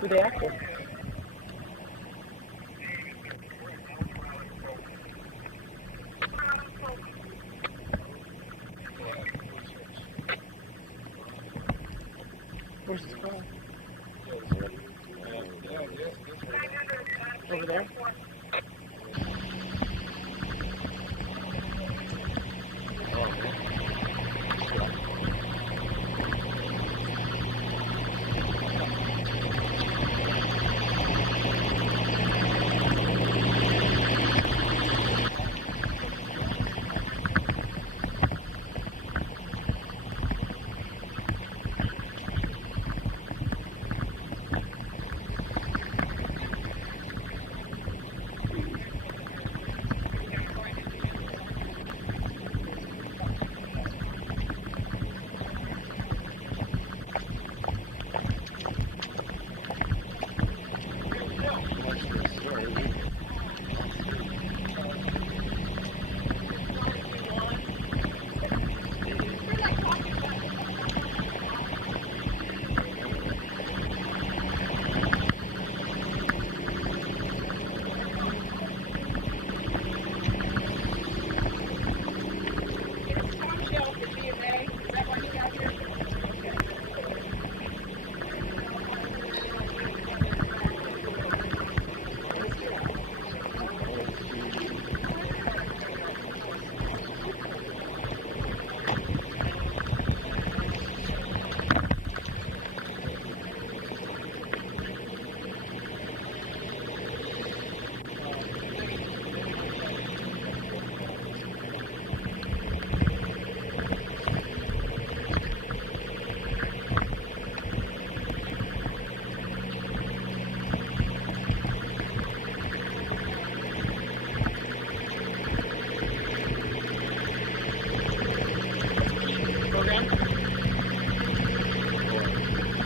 Who they after? Where's this car? Over there?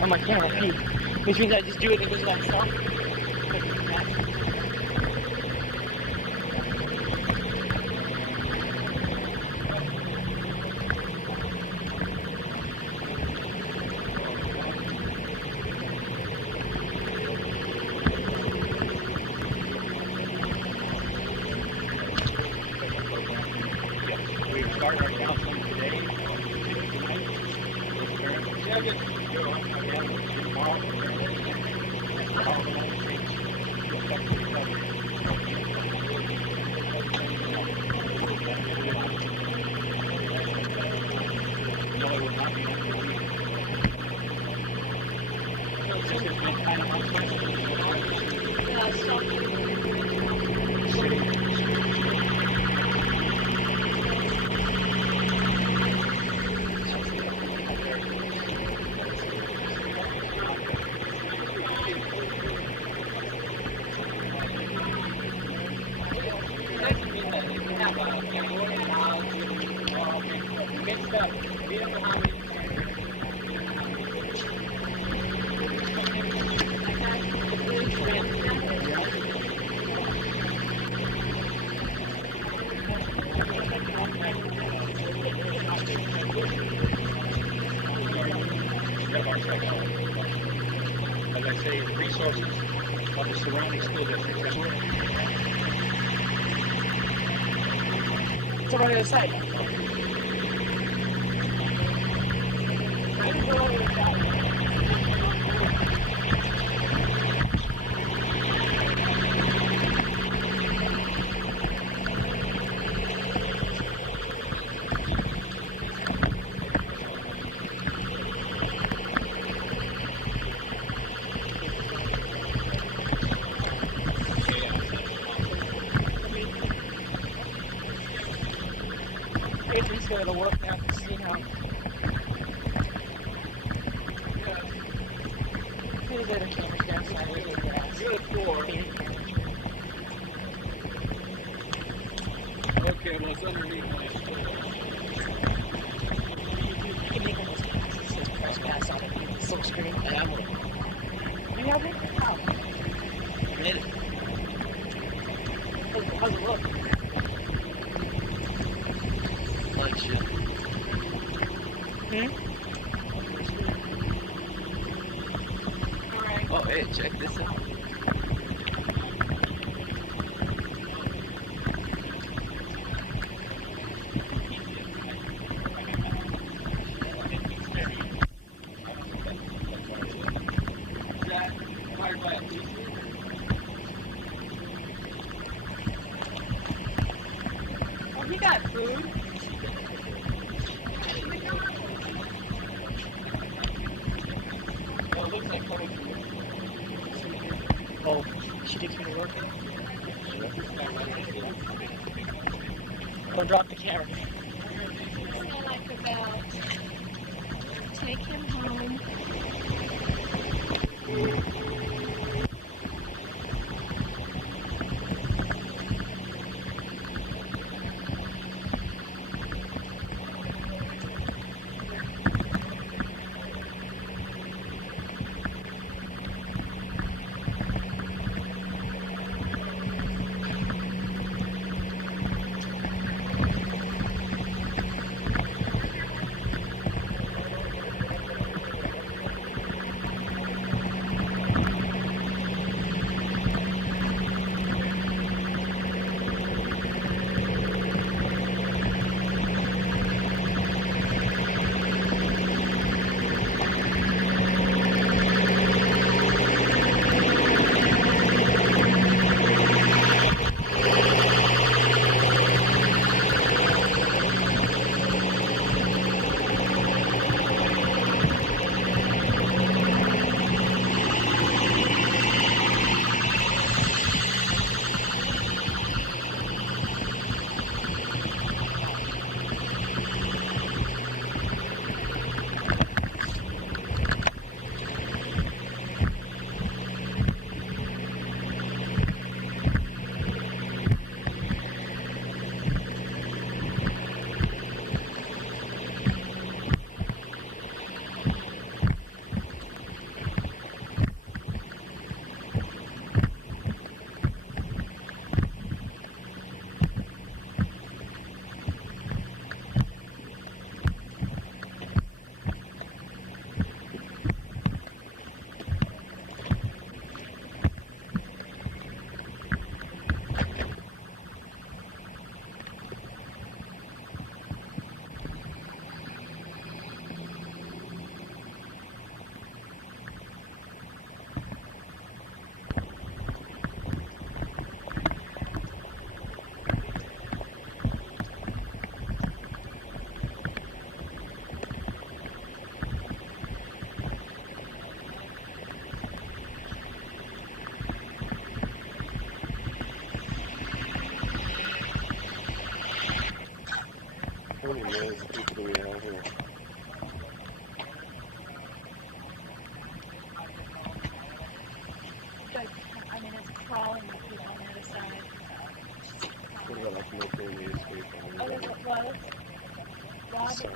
On my camera, which means I just do it and it goes back to stop. We've started our counseling today. Yeah, good. As I say, the resources of the surrounding school districts. It's over on the other side. Adrian's going to work now to see how. There's other cameras downside of the grass. Good for. Okay, well, it's underneath my You can make one of those passes that says press pass on the silk screen. I have one. You have one? How? I made it. How's it look? Legit. Hmm? Alright. Oh, hey, Check this out. Oh, you got food? Oh, she takes me to work. Don't drop the camera. I like about take him home. How many millions of people do we have here? But, I mean, it's crawling with people on the other side. What about like Mercury in the escape? Oh, there's what was? Rob? So,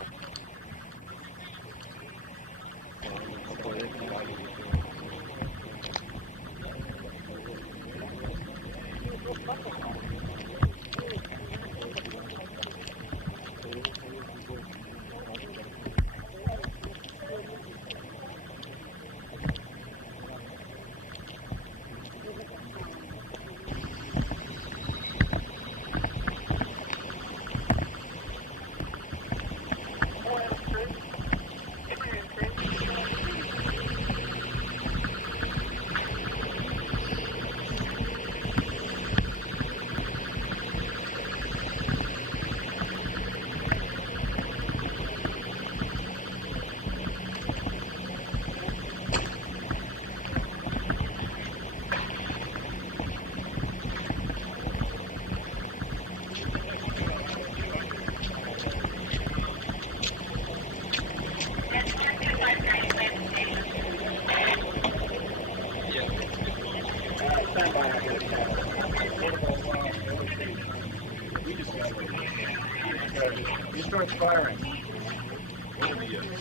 He starts firing.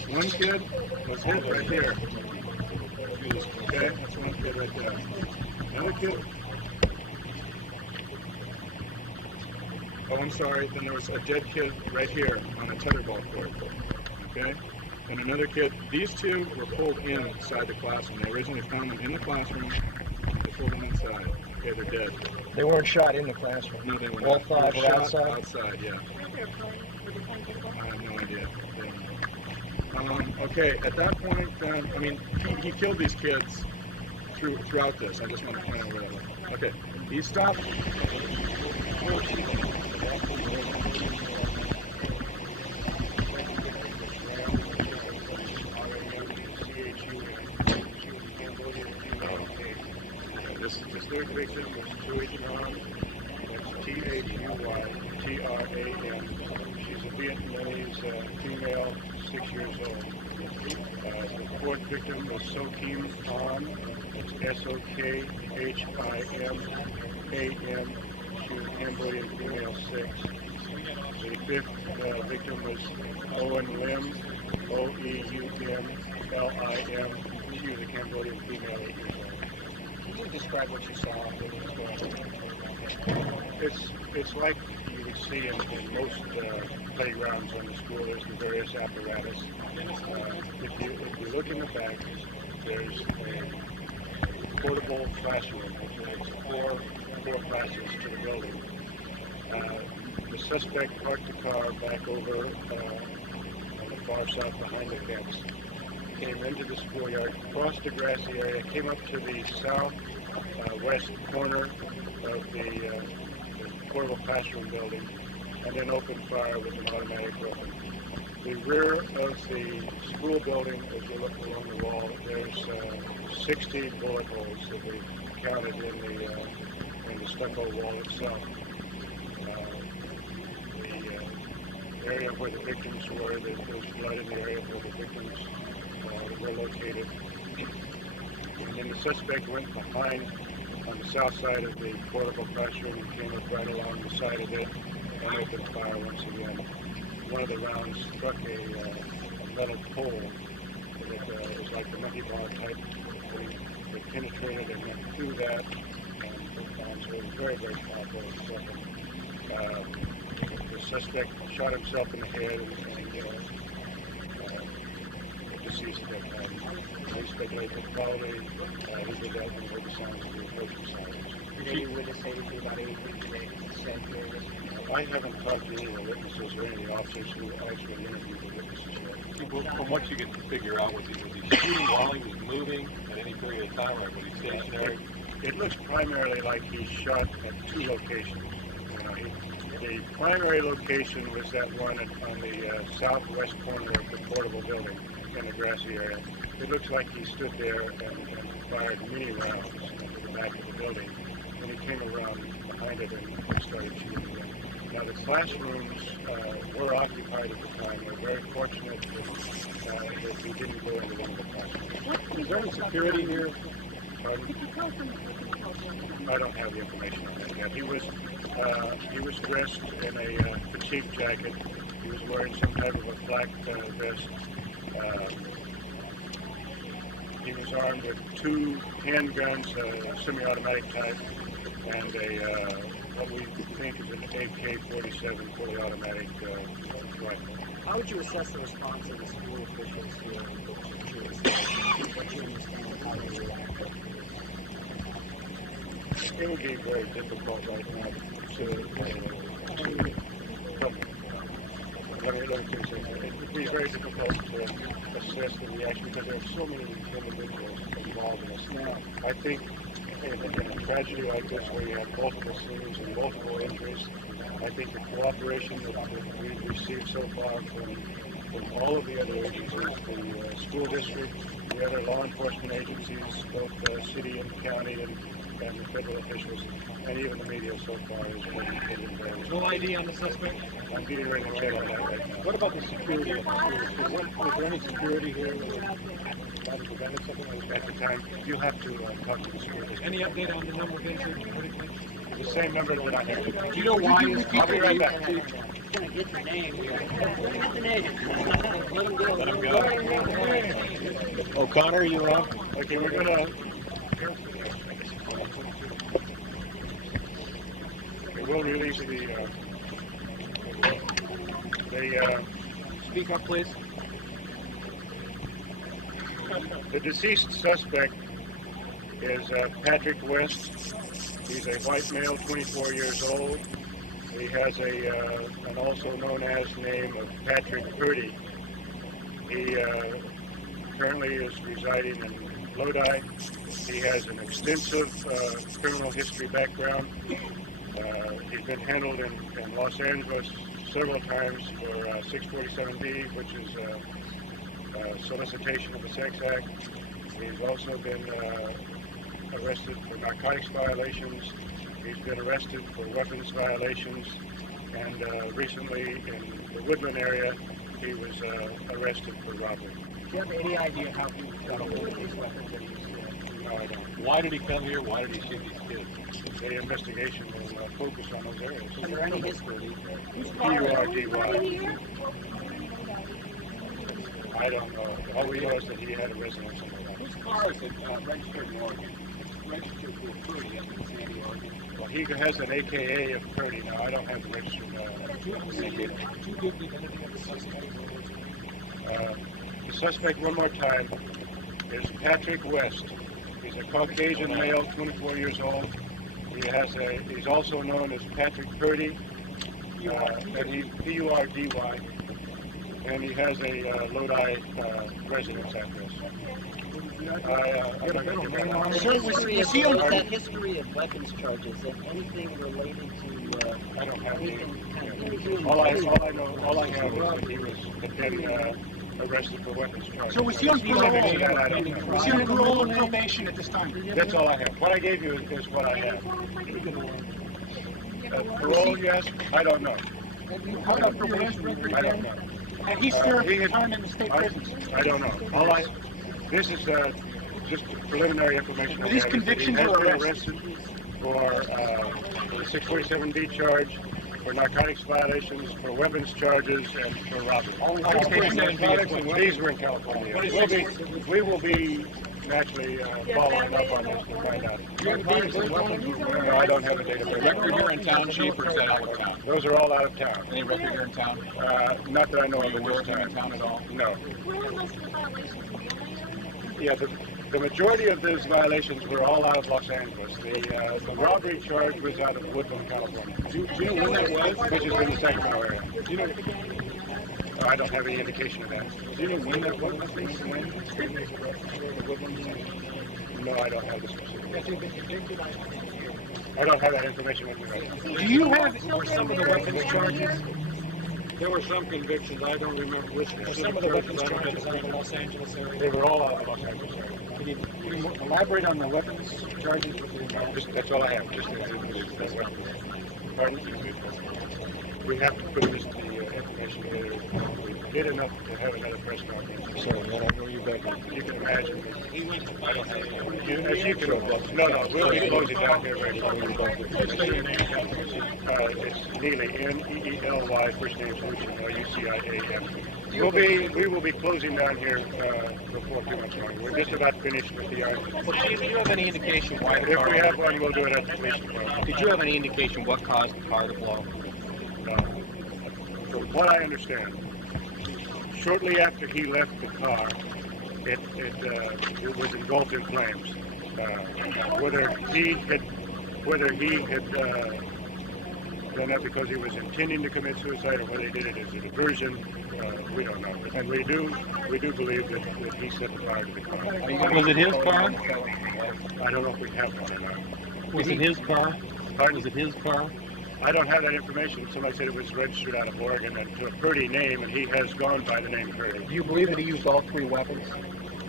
One kid was hit right here. Okay, that's one kid right there. Another kid. Oh, I'm sorry. Then there was a dead kid right here on a tetherball court. Okay? and another kid. These two were pulled inside the classroom. They originally found them in the classroom. They pulled them inside. Okay, they're dead. They weren't shot in the classroom. No, they were All not. five They were shot outside? Outside, yeah. Were they playing baseball? I have no idea. Okay, at that point, I mean, he killed these kids throughout this. I just want to point out where that was. Okay, he stopped. This third victim was Thuy Tran. That's T-H-U-Y-T-R-A-N. She's a Vietnamese female, 6 years old. The fourth victim was Sokhim An. That's S-O-K-H-I-M-A-N. She was a Cambodian female, 6. The fifth victim was Owen Lim, O-E-U-N-L-I-M. She was a Cambodian female, 8 years old. Can you describe what you saw when you was going? It's like you would see in most playgrounds on the school. There's the various apparatus. If you look in the back, there's a portable classroom. There's four classes to the building. The suspect parked the car back over on the far side behind the fence. Came into the schoolyard, crossed the grassy area, came up to the southwest corner of the portable classroom building, and then opened fire with an automatic weapon. The rear of the school building, as you look along the wall, there's 60 bullet holes that we counted in the stucco wall itself. The area where the victims were, there was blood in the area where the victims were located. And then the suspect went behind on the south side of the portable classroom and came up right along the side of it and opened fire once again. One of the rounds struck a metal pole that was like the monkey bar type thing. It penetrated and went through that, and so it was very, very powerful weapon. The suspect shot himself in the head and deceased at that time. We speculate that probably he did that when he heard the sounds of the approaching sirens. Did any witness say anything about anything they said during this? I haven't talked to any of the witnesses or any of the officers who actually interviewed the witnesses yet. From what you can figure out, was he shooting while he was moving at any period of time, or was he stationary? It looks primarily like he shot at two locations. The primary location was that one on the southwest corner of the portable building in the grassy area. It looks like he stood there and fired many rounds into the back of the building. Then he came around behind it and started shooting again. Now the classrooms were occupied at the time. We're very fortunate that we didn't go into one of the classrooms. Is there any security here? Pardon? I don't have the information on that yet. He was dressed in a fatigue jacket. He was wearing some type of a flak vest. He was armed with two handguns, semi-automatic type, and what we think is an AK-47 fully automatic rifle. How would you assess the response of the school officials here? What you understand of how they reacted? It would be very difficult right now to let me say that. It would be very difficult to assess the reaction because there are so many individuals involved in this. Now, I think in a tragedy like this where you have multiple scenes and multiple injuries, I think the cooperation that we've received so far from all of the other agencies, the school district, the other law enforcement agencies, both city and county and the federal officials, and even the media so far has been very. No ID on the suspect? I'm getting ready to check on that right now. What about the security of the school? Was there any security here that prevented something like At the time, you'll have to talk to the school district. Any update on the number of injured? The same number that I have. Do you know why his I'll be right back. He's gonna get the name here. Get the name. Let him go. Let him go. O'Connor, you on? Okay, we're gonna. We'll release the Speak up, please. The deceased suspect is Patrick West. He's a white male, 24 years old. He has an also known as name of Patrick Purdy. He currently is residing in Lodi. He has an extensive criminal history background. He's been handled in Los Angeles several times for 647B, which is solicitation of a sex act. He's also been arrested for narcotics violations. He's been arrested for weapons violations, and recently in the Woodland area, he was arrested for robbery. Do you have any idea how he got a hold of these weapons that he was using? No, I don't. Why did he come here? Why did he shoot these kids? The investigation will focus on those areas. Is there any history? P-U-R-D-Y. I don't know. All we know is that he had a residence in the Whose car is it registered in Oregon? Registered to Purdy up in Sandy, Oregon. Well, he has an AKA of Purdy. Now, I don't have the registered. Do you give the identity of the suspect? The suspect, one more time, is Patrick West. He's a Caucasian male, 24 years old. He's also known as Patrick Purdy, and he's P-U-R-D-Y, and he has a Lodi residence address. Sir, was he on that history of weapons charges? Is anything related to? I don't have anything. all I have is that he was been arrested for weapons charges. So was he on parole? I don't know. Was he on parole and probation at this time? That's all I have. What I gave you is what I have. Parole, yes? I don't know. How about probation? I don't know. And he served time in the state prisons. I don't know. This is just preliminary information. These convictions were were arrested for the 647B charge, for narcotics violations, for weapons charges, and for robbery. These were in California. We will be naturally following up on this to find out. No, I don't have a database. Record here in town, chief, or is that out of town? Those are all out of town. Any record here in town? Not that I know of Are at you this working in time. town at all? No. Where are most of the violations? Yeah, the majority of those violations were all out of Los Angeles. The robbery charge was out of Woodland, California. Do you know when that was? Which is in the Sacramento area. Do you know, I don't have any indication of that. do you know when that was? No, I don't have the specifics. Has he been convicted? I don't have that information with me right now. Do you have some of the weapons charges? There were some convictions. I don't remember which. Some of the weapons charges out of the Los Angeles area? They were all out of Los Angeles area. Can you elaborate on the weapons charges? That's all I have. Just pardon? We have to put this information together. We did enough to have another press conference. So then I know you back. You can imagine. I don't have any. As you can. No, we'll be closing down here very soon. It's Neely, N-E-E-L-Y, first name solution, L-U-C-I-A-M. We will be closing down here before too much longer. We're just about finished with the argument. Well, Chief, do you have any indication why the If car... we have one, we'll do it at the police department. Did you have any indication what caused the car to blow? From what I understand, shortly after he left the car, it was engulfed in flames. Whether he had done that because he was intending to commit suicide or whether he did it as a diversion, we don't know. And we do believe that he set the fire to the car. Was it his car? I don't know if we have one or not. Was it his car? Pardon? Was it his car? I don't have that information. Somebody said it was registered out of Oregon and to a Purdy name, and he has gone by the name Purdy. Do you believe that he used all three weapons?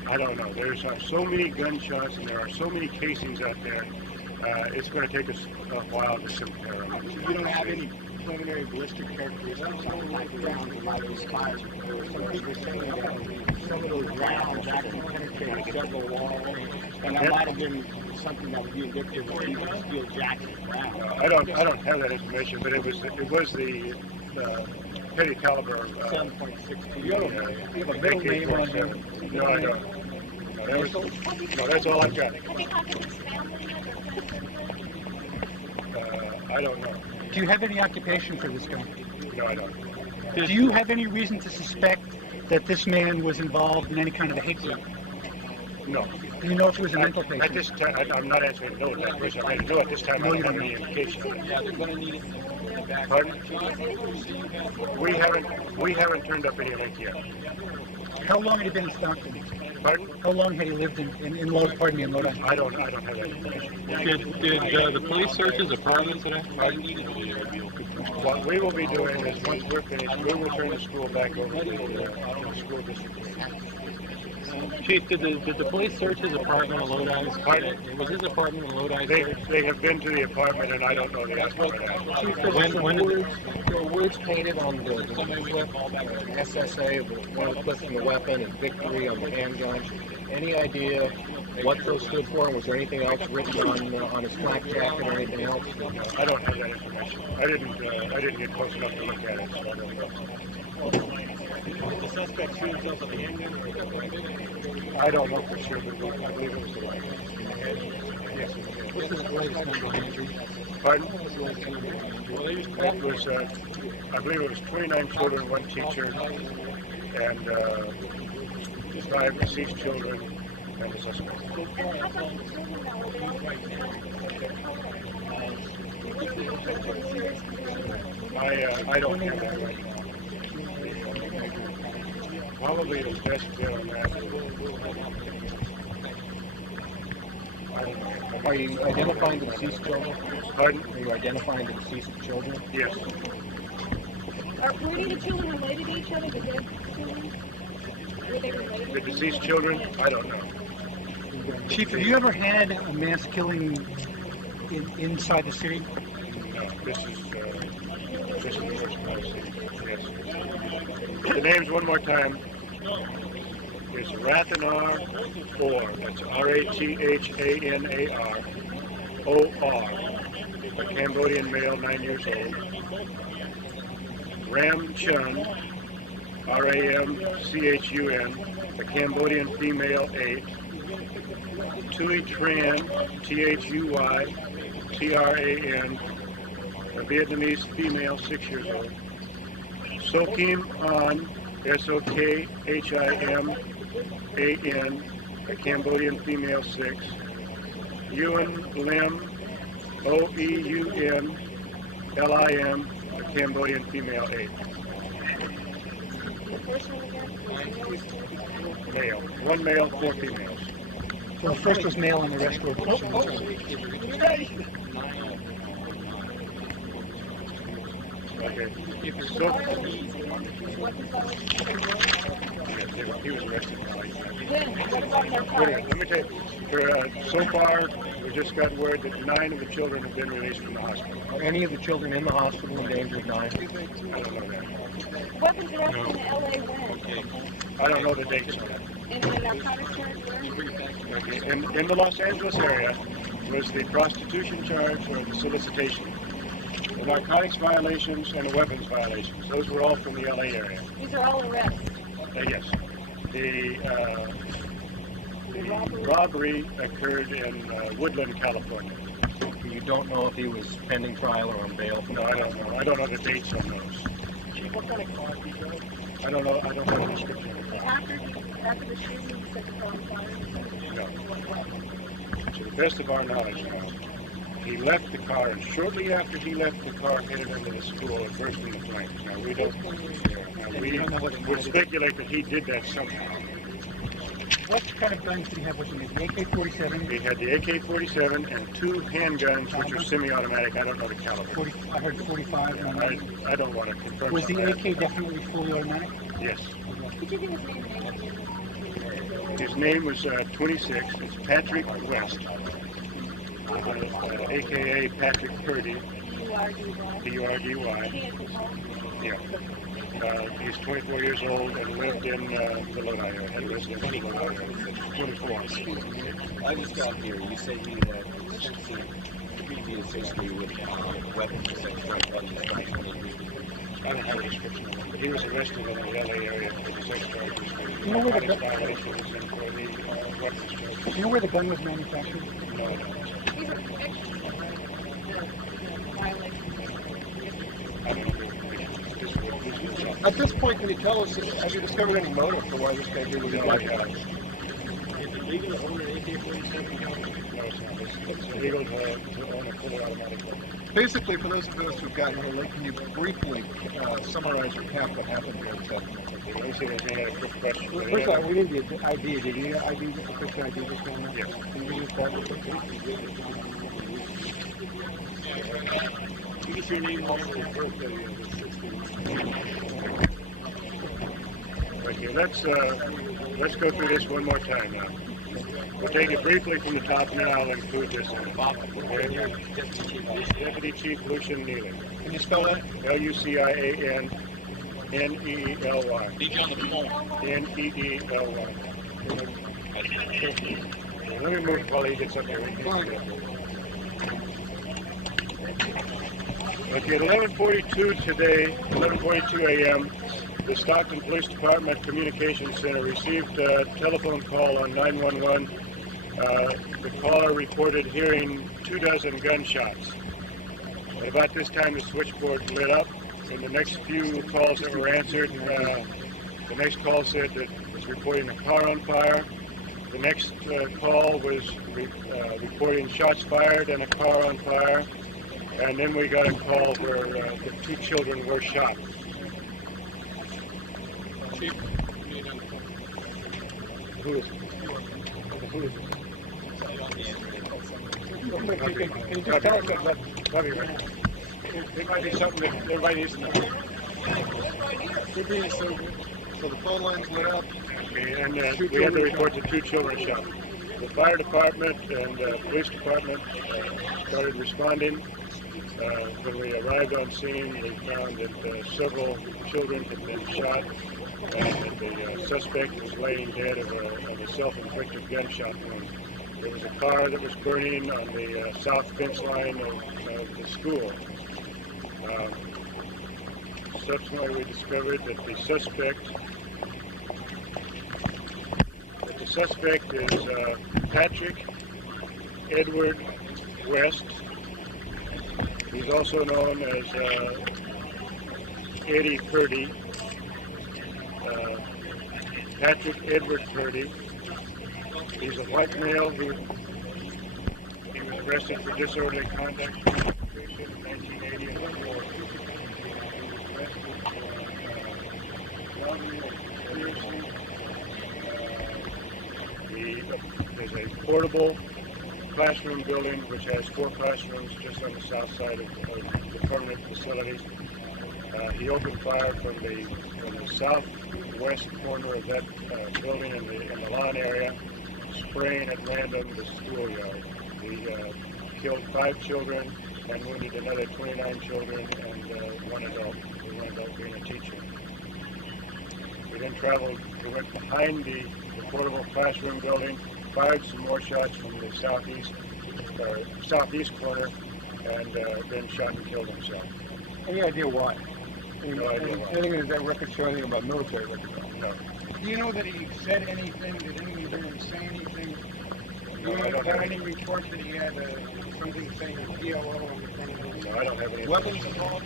I don't know. There's so many gunshots and there are so many casings out there. It's going to take us a while to compare them. You don't have any preliminary ballistic characteristics on the ground of a lot of these fires. Some people saying that some of those rounds actually penetrated several walls, and that might have been something that would be indicative of even steel jacket round. I don't have that information, but it was the petty caliber. 7.62. You have a middle name on there? No, I don't. No, that's all I've got. I don't know. Do you have any occupation for this guy? No, I don't. Do you have any reason to suspect that this man was involved in any kind of a hate group? No. Do you know if he was a mental At patient? this time, I'm not answering no to that question. I know at this time I No, don't you have don't any know. indication of it. Yeah, they're gonna need it back. Pardon? We haven't turned up any link yet. How long had he been in Stockton? Pardon? How long had he lived in Lodi? Pardon me, in Lodi. I don't have that information. Did the police search his apartment today? What we will be doing is once we're finished, we will turn the school back over to the school district. Chief, did the police search his apartment in Lodi? Pardon? Was his apartment in Lodi They searched? have been to the apartment and I don't know the answer to that. Chief, there were words painted on the clip, SSA, one of the clips from the weapon, and victory on the handgun. Any idea what those stood for? And was there anything else written on his flak jacket or anything else? I don't have that information. I didn't get close enough to look at it, so I don't know. The suspect shoot himself with a handgun or I don't know for sure, but I believe it was the right. Yes. What's his latest number, Andrew? Pardon? It was, I believe it was 29 children, 1 teacher, and 5 deceased children, and the suspect. And how about the children that were there? I don't have that right now. Probably the best bet on that. Are you identifying the deceased children? Pardon? Are you identifying the deceased children? Yes. Were any of the children related to each other, the dead children? Were they related? The deceased children, I don't know. Chief, have you ever had a mass killing inside the city? No, this is the first place. Yes. The names one more time is Rathanar Or. That's Rathanar-O-R, a Cambodian male, 9 years old. Ram Chun, R-A-M-C-H-U-N, a Cambodian female, 8. Tui Tran, T-H-U-Y-T-R-A-N, a Vietnamese female, 6 years old. Sokim An, S-O-K-H-I-M-A-N, a Cambodian female, 6. Eun Lim, O-E-U-N-L-I-M, a Cambodian female, 8. The first one again? Male. 1 male, 4 females. So the first was male and the rest were Okay. So, he was arrested. Let me tell you, so far, we just got word that 9 of the children have been released from the hospital. Are any of the children in the hospital in danger of dying? I don't know that. Weapons arrested in LA when? I don't know the dates on that. In the narcotics charge where? Okay. In the Los Angeles area was the prostitution charge or the solicitation, the narcotics violations, and the weapons violations. Those were all from the LA area. These are all arrests. Yes. The robbery occurred in Woodland, California. You don't know if he was pending trial or on bail? No, I don't know. I don't know the dates on those. What kind of car did you drive? I don't know. I don't know the description. After the shooting, you set the car on fire. No. To the best of our knowledge now, he left the car, and shortly after he left the car, headed into the school and burst into flames. Now, we don't would speculate that he did that somehow. What kind of guns did he have with him? The AK-47? He had the AK-47 and 2 handguns, which are semi-automatic. I don't know the caliber. I heard 45. I don't want to confirm. Was the that. AK definitely fully automatic? Yes. Could you give his name and His name was 26. It's Patrick West, a.k.a. Patrick Purdy, U-R-D-Y? P-U-R-D-Y. He is the home. Yeah. He's 24 years old and lived in the Lodi area. He residence in the Lodi area. 24. I just got here. You say he had extensive previous history with weapons, sex, weapons. I don't have a description of him, but he was arrested in the LA area for the sex charges, for You know where the narcotics violations, and for the weapons charges. Do you know where the gun was manufactured? No, I don't. These are violations. I don't know the information. This was shot. At this point, can you tell us, have you discovered any motive for why this guy did what he No, I did? haven't. legal to own an AK-47 gun? No, it's not. It's illegal to own a fully automatic weapon. Basically, for those of us who've gotten here late, can you briefly summarize or recap what happened here this afternoon? Let me see if there's any other quick questions. First of all, we need the ID. Did you get ID, just a picture ID this morning? Yes. Can you use that? You get your name off the birthday of the 16th. Okay, let's go through this one more time now. We'll take it briefly from the top now. I'll include this in. Deputy Chief Lucian Neely. Can you spell that? Lucian Neely. Need you on the phone. Neely. Let me move while he gets up there. Okay, at 11:42 today, 11:42 a.m., the Stockton Police Department Communications Center received a telephone call on 911. The caller reported hearing 24 gunshots. At about this time, the switchboard lit up. In the next few calls that were answered, the next call said that it was reporting a car on fire. The next call was reporting shots fired and a car on fire. And then we got a call where the 2 children were shot. Chief, Who is it? Who is it? Can you just tell us that? It might be something that everybody needs to know. So the phone lines lit up. Okay, and we had to report the 2 children shot. The fire department and police department started responding. When we arrived on scene, we found that several children had been shot and that the suspect was laying dead of a self-inflicted gunshot wound. There was a car that was burning on the south fence line of the school. Subsequently, we discovered that the suspect is Patrick Edward West. He's also known as Eddie Purdy. Patrick Edward Purdy. He's a white male who he was arrested for disorderly conduct in 1980 and before. There's a portable classroom building which has 4 classrooms just on the south side of the permanent facilities. He opened fire from the southwest corner of that building in the lawn area, spraying at random the schoolyard. He killed 5 children and wounded another 29 children and 1 adult, the 1 adult being a teacher. We then we went behind the portable classroom building, fired some more shots from the southeast corner, and then shot and killed himself. Any idea why? No idea why. Anything in that record show anything about military records? No. Do you know that he said anything? Did anyone hear him say anything? No, I don't have any reports that he had something saying PLO on the front of him? No, I don't have any. Weapons involved?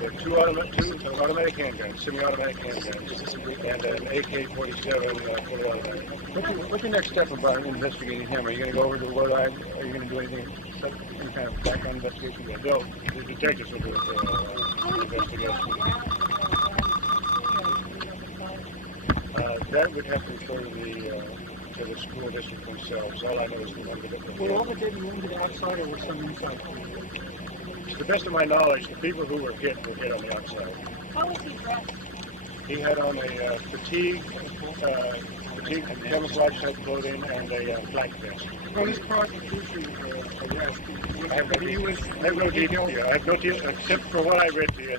There are 2 automatic handguns, semi-automatic handguns, and an AK-47 fully automatic. What's your next step about investigating him? Are you going to go over to Rhode Island? Are you going to do anything, any kind of background investigation? Yeah, the detectives will do an investigation. That would have to refer to the school district themselves. All I know is the number that Were all the dead wounded outside or were some inside? To the best of my knowledge, the people who were hit on the outside. How was he dressed? He had on a fatigue camouflage type clothing and a black vest. Well, this prosecution arrest, I have no detail. I have no detail except for what I read to you.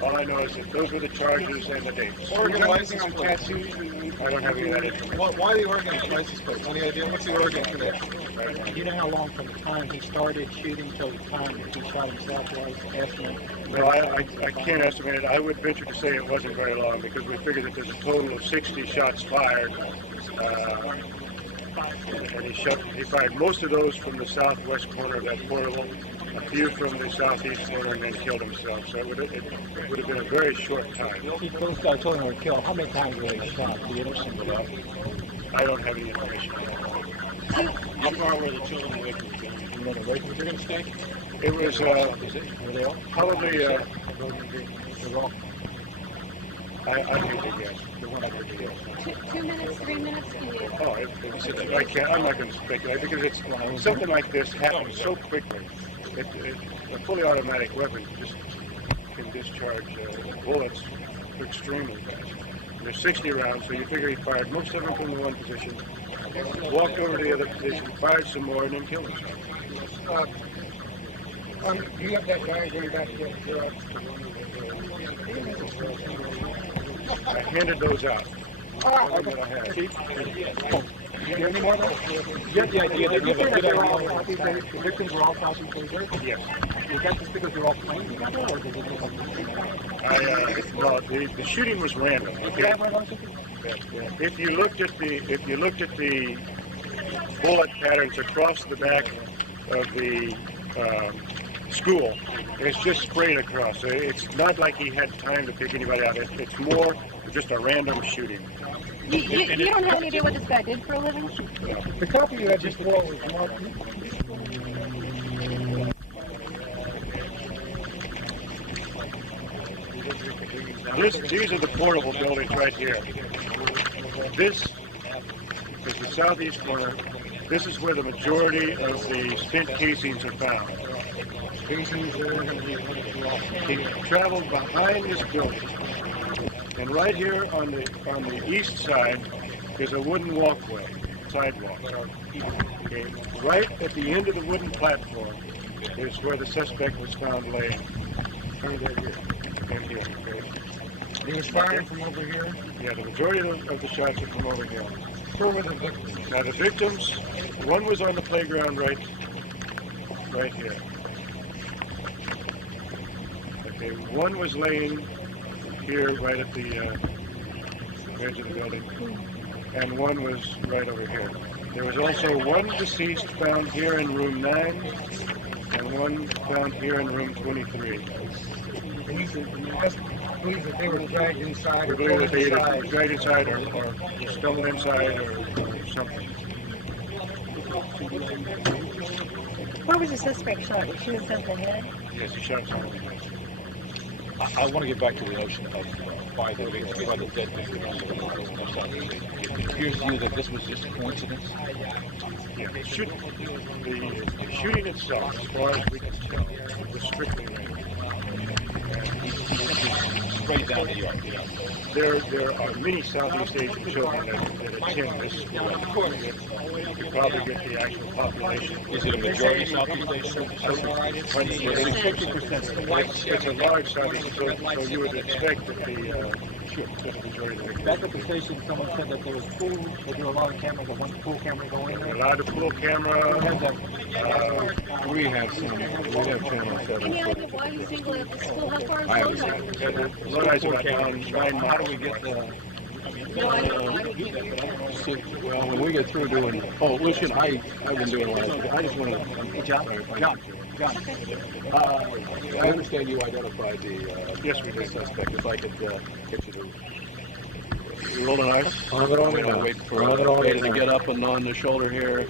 All I know is that those were the charges and the dates. Oregon license on plate. tattoos and I don't have any of that information. Why the Oregon license plate? Any idea? What's the Oregon connection? you know how long from the time he started shooting till the time that he shot himself was? Estimate? No, I can't estimate it. I would venture to say it wasn't very long because we figured that there's a total of 60 shots fired. And he fired most of those from the southwest corner of that portable, a few from the southeast corner, and then killed himself. So it would have been a very short time. He told him to kill. How many times were they shot? Do you ever single out? I don't have any information on that. How far were the children away from the building? You know, away from the building stay? It was Were they all? probably, They're all I hate to guess. I hate to guess. 2 minutes, 3 minutes, can you? Oh, I can't, I'm not going to speculate because it's something like this happens so quickly. A fully automatic weapon just can discharge bullets extremely fast. There's 60 rounds, so you figure he fired most of them from the one position, walked over to the other position, fired some more, and then killed himself. Do you have that diagram back there? I handed those out. Oh, That I had. you have any more? You get the idea that you have a good idea. The victims were all Southeast Asian? Yes. Is that just because they're all playing together, or did they do something? No, the shooting was random. Okay? If you looked at the bullet patterns across the back of the school, it's just sprayed across. It's not like he had time to pick anybody out. It's more just a random shooting. You don't have any idea what this guy did for a living? The copy you had before was marked. These are the portable buildings right here. This is the southeast corner. This is where the majority of the spent casings are found. He traveled behind this building, and right here on the east side is a wooden walkway, sidewalk. Okay. Right at the end of the wooden platform is where the suspect was found laying. And here, okay. He was firing from over here. Yeah, the majority of the shots are from over here. Where were the victims? Now the victims, one was on the playground right here. Okay, one was laying here right at the edge of the building, and one was right over here. There was also one deceased found here in room 9, and one found here in room 23. And you believe that they were dragged inside We or believe that they either inside? dragged inside or stumbled inside or something. Where was the suspect shot? Was she inside the head? Yes, he shot someone. I want to get back to the notion of why the dead victim. It appears to you that this was just a coincidence? Yeah, the shooting itself, as far as we can tell, was strictly random. Straight down the yard, you know. There are many Southeast Asian children that attend this school. You probably get the actual population. Is it a majority Southeast Asian? It's a large Southeast, so you would expect that the majority of the Back at the station, someone said that there were a lot of cameras, that one pool camera going in there. allowed to pull camera. We have channel 7. Any idea why you single out the school? How far is I haven't Lodi? Lodi's about 9 miles. How do we get the... No idea why we can't. Well, when we get through doing, listen, I've been doing a lot of, I just want to, John. I understand you identified the Yes, we the did. suspect. If I could get you to You rolling eyes? wait for Ada to get up and on the shoulder here.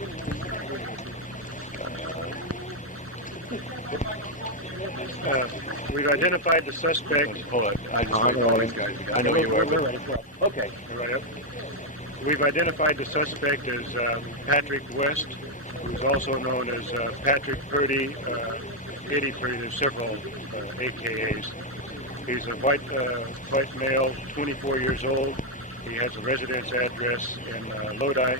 We've identified the suspect. Hold it. I just wait for these guys. I know you are. Okay. Right up. We've identified the suspect as Patrick West, who's also known as Patrick Purdy, Eddie Purdy. There's several AKAs. He's a white male, 24 years old. He has a residence address in Lodi.